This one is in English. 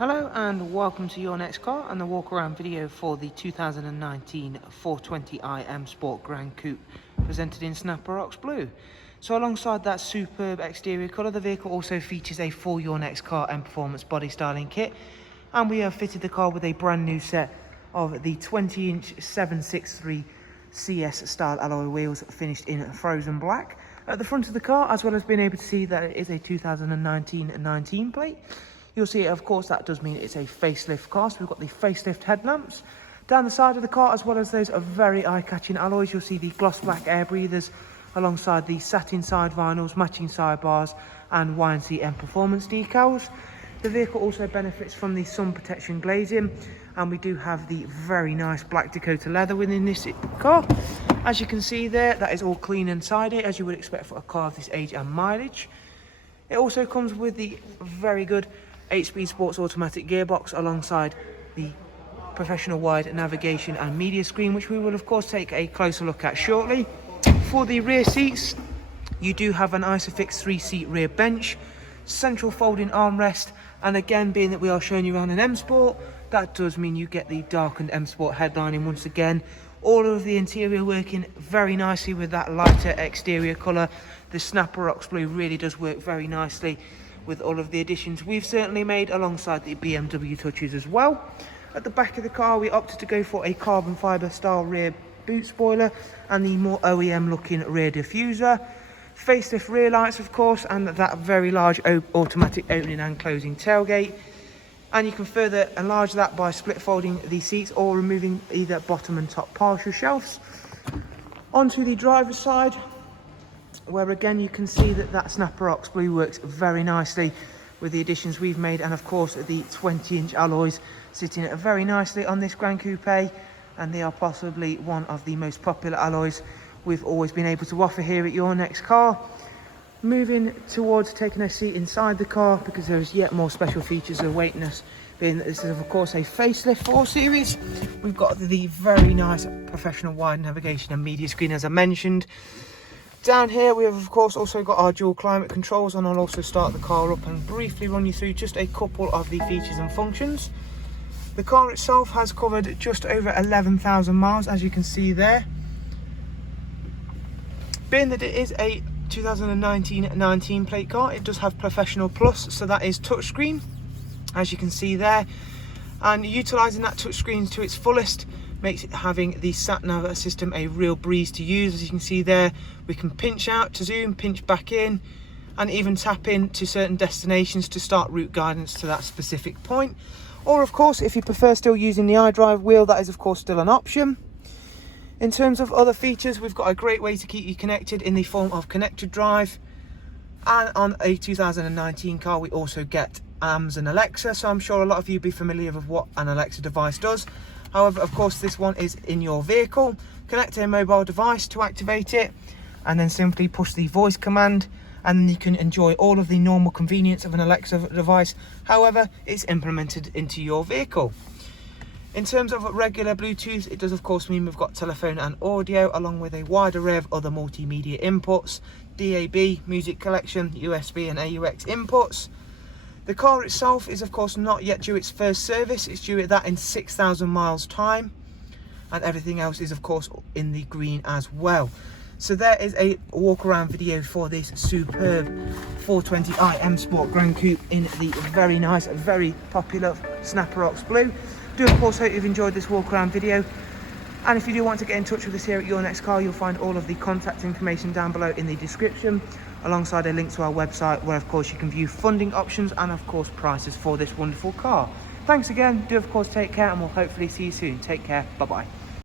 Hello and welcome to your next car and the walk around video for the 2019 420i M Sport Gran Coupe presented in Snapper Ox Blue. So alongside that superb exterior colour, the vehicle also features a full Your Next Car Mperformance body styling kit, and we have fitted the car with a brand new set of the 20-inch 763 CS style alloy wheels finished in frozen black at the front of the car, as well as being able to see that it is a 2019 plate. You'll see, of course, that does mean it's a facelift car. So we've got the facelift headlamps down the side of the car, as well as those very eye-catching alloys. You'll see the gloss black air breathers alongside the satin side vinyls, matching sidebars and YNC Mperformance decals. The vehicle also benefits from the sun protection glazing, and we do have the very nice black Dakota leather within this car. As you can see there, that is all clean inside it, as you would expect for a car of this age and mileage. It also comes with the very good 8-speed sports automatic gearbox alongside the professional wide navigation and media screen, which we will of course take a closer look at shortly. For the rear seats, you do have an Isofix 3-seat rear bench, central folding armrest, and again, being that we are showing you around an M Sport, that does mean you get the darkened M Sport headlining once again. All of the interior working very nicely with that lighter exterior colour. The Snapper Ox Blue really does work very nicely with all of the additions we've certainly made alongside the BMW touches as well. At the back of the car, we opted to go for a carbon fibre style rear boot spoiler and the more OEM looking rear diffuser. Facelift rear lights, of course, and that very large automatic opening and closing tailgate. And you can further enlarge that by split folding the seats or removing either bottom and top partial shelves. Onto the driver's side, where again you can see that Snapper Ox Blue works very nicely with the additions we've made, and of course the 20-inch alloys sitting very nicely on this Gran Coupe, and they are possibly one of the most popular alloys we've always been able to offer here at Your Next Car. Moving towards taking a seat inside the car, because there's yet more special features awaiting us, being that this is of course a facelift 4 Series. We've got the very nice professional wide navigation and media screen, as I mentioned. Down here we have of course also got our dual climate controls, and I'll also start the car up and briefly run you through just a couple of the features and functions. The car itself has covered just over 11,000 miles, as you can see there. Being that it is a 2019 plate car, it does have Professional Plus, so that is touchscreen, as you can see there, and utilising that touchscreen to its fullest makes it having the sat nav system a real breeze to use. As you can see there, we can pinch out to zoom, pinch back in, and even tap in to certain destinations to start route guidance to that specific point. Or of course, if you prefer still using the iDrive wheel, that is of course still an option. In terms of other features, we've got a great way to keep you connected in the form of connected drive, and on a 2019 car we also get AMS and Alexa, so I'm sure a lot of you will be familiar with what an Alexa device does. However, of course, this one is in your vehicle. Connect a mobile device to activate it, and then simply push the voice command, and then you can enjoy all of the normal convenience of an Alexa device. However, it's implemented into your vehicle. In terms of regular Bluetooth, it does of course mean we've got telephone and audio, along with a wide array of other multimedia inputs, DAB, music collection, USB and AUX inputs. The car itself is of course not yet due its first service. It's due at that in 6,000 miles time, and everything else is of course in the green as well. So there is a walk around video for this superb 420i M Sport Gran Coupe in the very nice, very popular Snapper Ox Blue. Do of course hope you've enjoyed this walk around video, and if you do want to get in touch with us here at Your Next Car, you'll find all of the contact information down below in the description, alongside a link to our website, where of course you can view funding options and of course prices for this wonderful car. Thanks again, do of course take care, and we'll hopefully see you soon. Take care, bye bye.